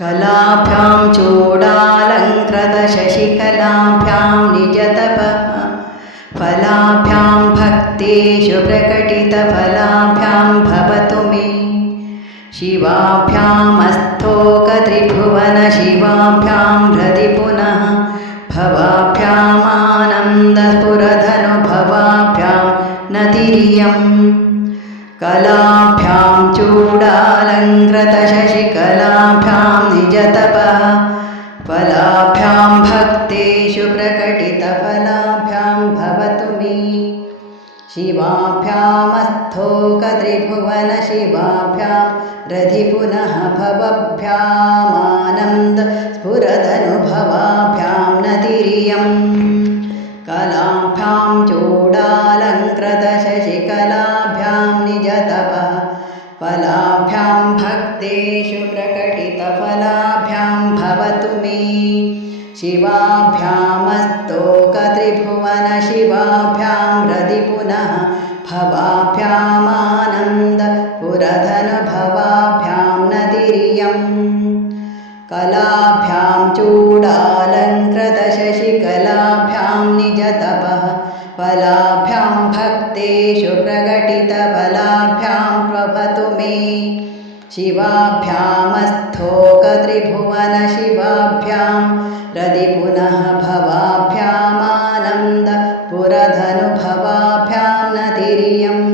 कलाभ्यां चूडालङ्कृतशशिकलाभ्यां निजतपः फलाभ्यां भक्तेषु प्रकटितफलाभ्यां भवतु मे शिवाभ्यामस्थोकत्रिभुवनशिवाभ्यां हृदि पुनः भवाभ्यामानन्दस्फुरधनुभवाभ्यां नतिरियम् कलाभ्यां चूडालङ्कृतशशिकलाभ्यां निजतपः। फलाभ्यां भक्तेषु प्रकटितफलाभ्यां भवतु मे। शिवाभ्यामस्थोकत्रिभुवनशिवाभ्यां रधि पुनः भवभ्यामानन्द, स्फुरदनुभवाभ्यां नतिरियम्। कलाभ्यां चूडालङ्कृतशशिकलाभ्यां ेषु प्रकटितफलाभ्यां भवतु मे। शिवाभ्यामस्तोक हृदि पुनः भवाभ्यामानन्द पुरधनभवाभ्यां कलाभ्यां चूडालङ्कृतशिकलाभ्यां निजतपः फलाभ्यां भक्तेषु प्रकटितफलाभ्यां प्रपतु मे। शिवाभ्यामस्थोकत्रिभुवनशिवाभ्यां हृदि पुनः भवाभ्यामानन्द पुरधनुभवाभ्यां नतिरियम्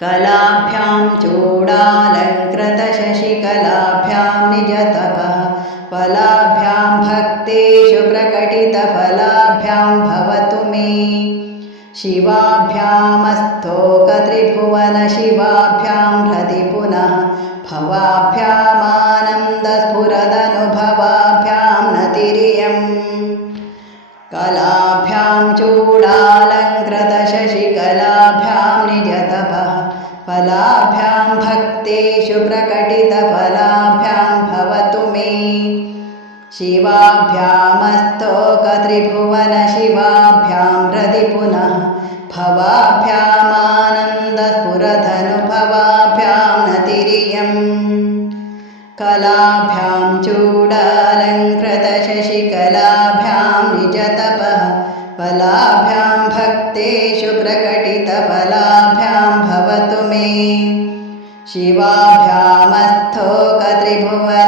कलाभ्यां चूडालङ्कृतशशिकलाभ्यां निजतपः फलाभ्यां भक्तेषु प्रकटितफलाभ्यां भवतु मे। शिवाभ्यामस्थोकत्रिभुवनशिवाभ्यां हृदि पुनः भवाभ्यामानन्दस्फुरदनुभवाभ्यां नतिरियम् कलाभ्यां चूडालङ्कृतशशिकलाभ्यां निजतपः फलाभ्यां भक्तेषु प्रकटितफलाभ्यां भवतु मे। शिवाभ्यामस्तोकत्रिभुवनशिवाभ्यां हृदि पुनः भवाभ्यामानन्दस्फुरधनुभवाभ्यां नतिरियम् कलाभ्यां चूडालङ्कृतशशिकलाभ्यां निजतपः फलाभ्यां भक्तेषु प्रकटितफलाभ्यां भवतु मे। शिवाभ्यामस्थोकत्रिभुवनशिवाभ्यां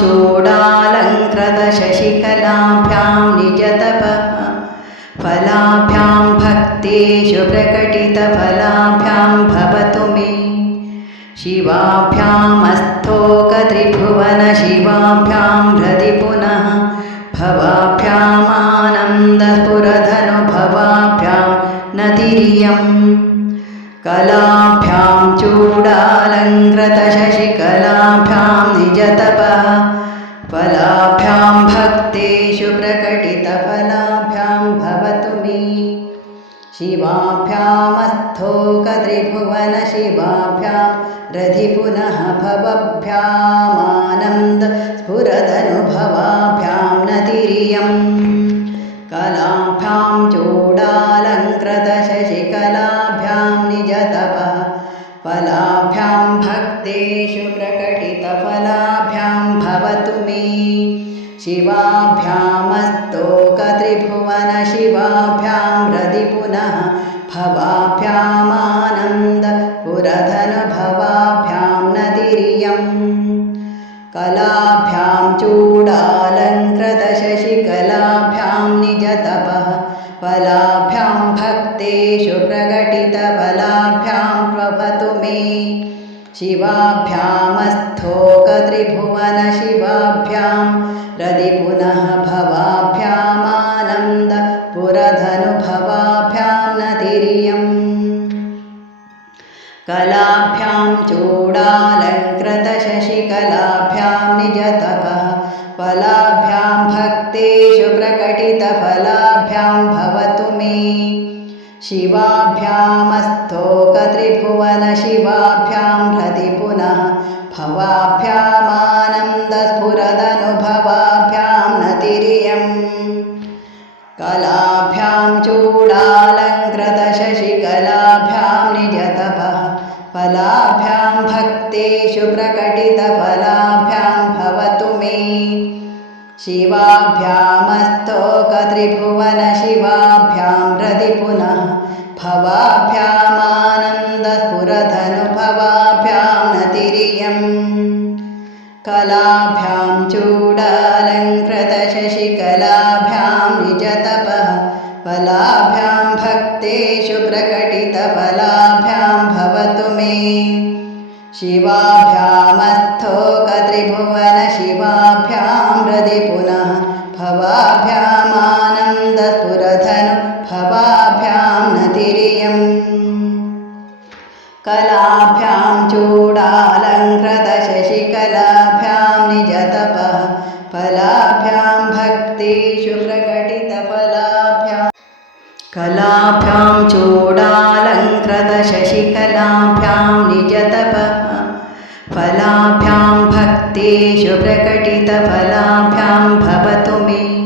चूडालङ्कृतशशिकलाभ्यां निजतपः फलाभ्यां भक्तेषु प्रकटितफलाभ्यां भवतु मे शिवाभ्यामस्थोकत्रिभुवनशिवाभ्यां हृदि पुनः भवाभ्यामानन्दस्फुरधनुभवाभ्यां नतिरियम् कलाभ्यां चूडालङ्कृतशशिकलाभ्यां निजतपः। फलाभ्यां भक्तेषु प्रकटितफलाभ्यां भवतु मे। शिवाभ्यामस्थोकत्रिभुवनशिवाभ्यां रधि पुनः भवभ्यामानन्द स्फुरदनुभवाभ्यां नतिरियम्। कलाभ्यां चूडालङ्कृतशशिकलाभ्यां निजतपः फलाभ्यां भक्तेषु प्रकटितफलाभ्यां भवतु मे। शिवाभ्यामस्तोकत्रिभुवनशिवाभ्यां हृदि पुनः भवाभ्यामानन्द पुरधनुभवाभ्यां नतिरियम् कलाभ्यां चूडालङ्कृतशशिकलाभ्यां निजतपः फलाभ्यां भक्तेषु मे शिवाभ्यामस्थोकत्रिभुवनशिवाभ्यां हृदि पुनः भवाभ्यामानन्द पुरधनुभवाभ्यां नतिरियम् कलाभ्यां चूडालङ्कृतशशिकलाभ्यां निजतपः फलाभ्यां भक्तेषु प्रकटितफलाभ्यां भवतु मे। शिवाभ्यामस्थोकत्रिभुवनशिवाभ्यां हृदि पुनः भवाभ्यामानन्दस्फुरदनुभवाभ्यां नतिरियम्। कलाभ्यां चूडालङ्कृतशशिकलाभ्यां निजतपः फलाभ्यां भक्तेषु प्रकटितफलाभ्यां भवतु मे। शिवाभ्यामस्तोकत्रिभुवनशिवाभ्यां हृदि पुनः भवाभ्यामानन्दस्फुरधनुभवाभ्यां नतिरियम् कलाभ्यां चूडालङ्कृतशशिकलाभ्यां निजतपः फलाभ्यां भक्तेषु प्रकटितफलाभ्यां भवतु मे। शिवाभ्यामस्थोकत्रिभुवनशिवाभ्यां फलाभ्यां भक्तेषु प्रकटितफलाभ्यां। कलाभ्यां चूडालङ्कृतशशिकलाभ्यां निजतपः। फलाभ्यां भक्तेषु प्रकटितफलाभ्यां भवतु मे।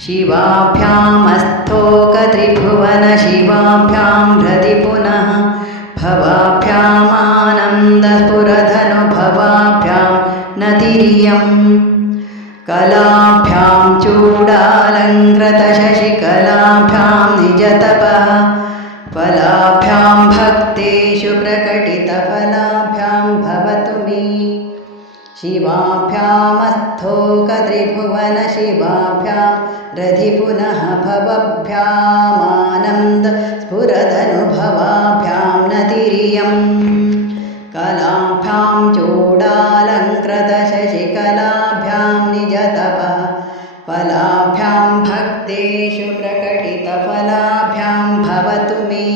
शिवाभ्यामस्थोकत्रिभुवनशिवाभ्यां हृदि पुनः। भवभ्यामानन्द स्फुरदनुभवाभ्यां नतिरियम् कलाभ्यां चूडालङ्कृतशशिकलाभ्यां निजतपः। फलाभ्यां भक्तेषु प्रकटितफलाभ्यां भवतु मे।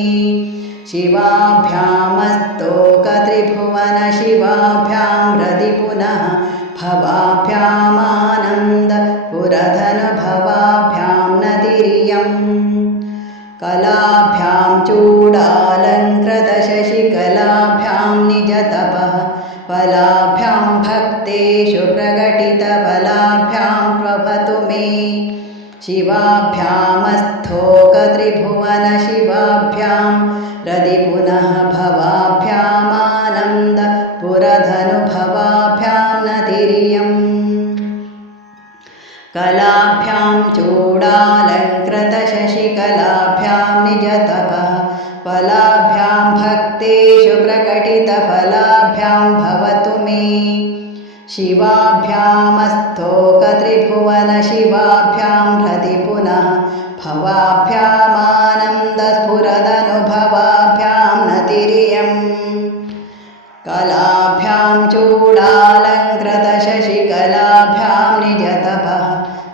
शिवाभ्यामस्तोकत्रिभुवनशिवाभ्यां हृदि पुनः भवाभ्यामानन्द पुरधनभवाभ्यां नतिरियम् कलाभ्यां चूडालङ्कृतशशिकलाभ्यां निजतपः। फलाभ्यां भक्तेषु प्रकटितफलाभ्यां प्रभतु मे। शिवाभ्यामस्थोकत्रिभुवनशिवाभ्यां शिवाभ्यामस्थोकत्रिभुवनशिवाभ्यां हृदि पुनः भवाभ्यामानन्दस्फुरदनुभवाभ्यां नतिरियम्। कलाभ्यां चूडालङ्कृतशशिकलाभ्यां निजतपः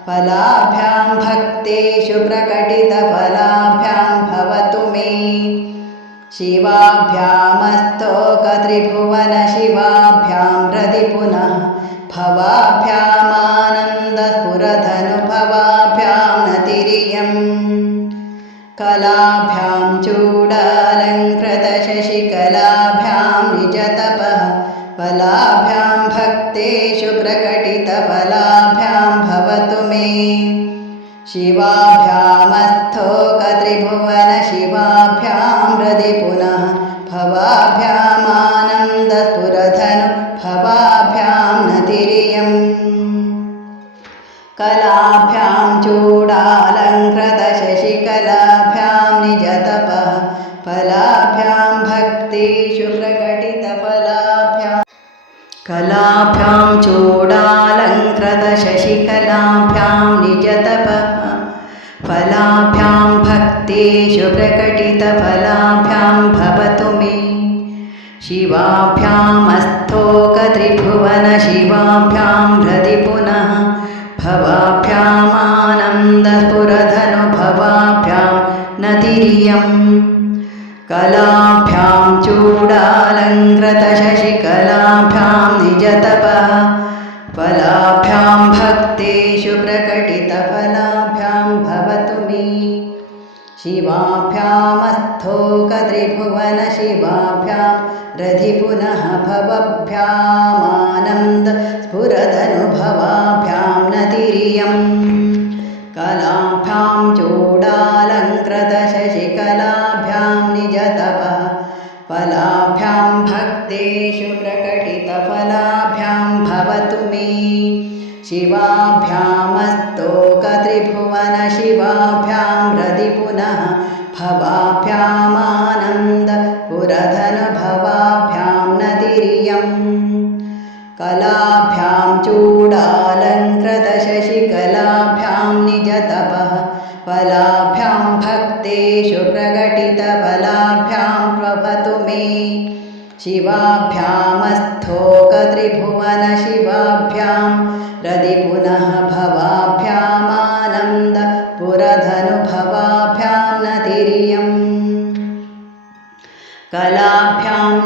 फलाभ्यां भक्तेषु प्रकटितफलाभ्यां भवतु मे। शिवाभ्यामस्तोकत्रिभुवनशिवाभ्यां हृदि पुनः भवाभ्यामानन्दस्फुरधनुभवाभ्यां नतिरियम् कलाभ्यां चूडालङ्कृतशशिकलाभ्यां निजतपः फलाभ्यां भक्तेषु प्रकटितफलाभ्यां भवतु मे। शिवाभ्यामस्थोकत्रिभुवनशिवाभ्यां भक्तेषु प्रकटितफलाभ्यां। कलाभ्यां चूडालङ्कृतशशिकलाभ्यां निजतपः। फलाभ्यां भक्तेषु प्रकटितफलाभ्यां भवतु मे। शिवाभ्यामस्थोकत्रिभुवनशिवाभ्यां हृदि पुनः। भवाभ्यामानन्दस्फुरधनुभवाभ्यां नतिरियम्। कलाभ्यां चूडालङ्कृतशशिकलाभ्यां निजतपः। फलाभ्यां भक्तेषु प्रकटितफलाभ्यां भवतु मे। शिवाभ्यामस्थोकत्रिभुवनशिवाभ्यां रधि पुनः भवभ्यामानन्द पुनः भवाभ्यामानन्द पुरधनभवाभ्यां नतिरियम् कलाभ्यां चूडालङ्कृतशशिकलाभ्यां निजतपः फलाभ्यां भक्तेषु प्रकटितफलाभ्यां प्रभतु मे। शिवाभ्यामस्थोकत्रिभुवनशिवाभ्यां रदि पुनः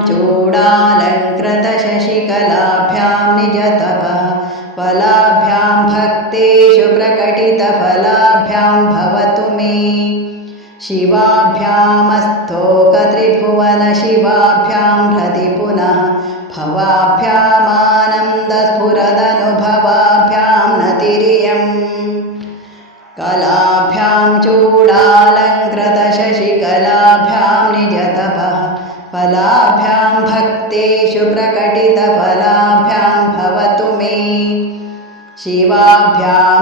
चूडालङ्कृतशशिकलाभ्यां निजतः। फलाभ्यां भक्तेषु प्रकटितफलाभ्यां भवतु मे। शिवाभ्यामस्थोकत्रिभुवनशिवाभ्यां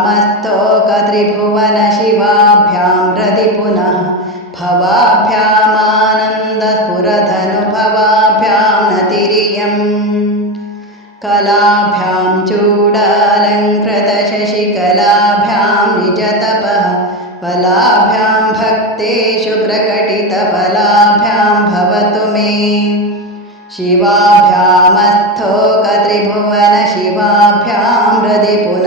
शिवाभ्यामस्तोकत्रिभुवनशिवाभ्यां हृदि पुनः भवाभ्यामानन्दस्फुरधनुभवाभ्यां नतिरियम् कलाभ्यां चूडालङ्कृतशशिकलाभ्यां निजतपः फलाभ्यां भक्तेषु प्रकटितफलाभ्यां भवतु मे। शिवाभ्यामस्थोकत्रिभुवनशिवाभ्यां हृदि पुनः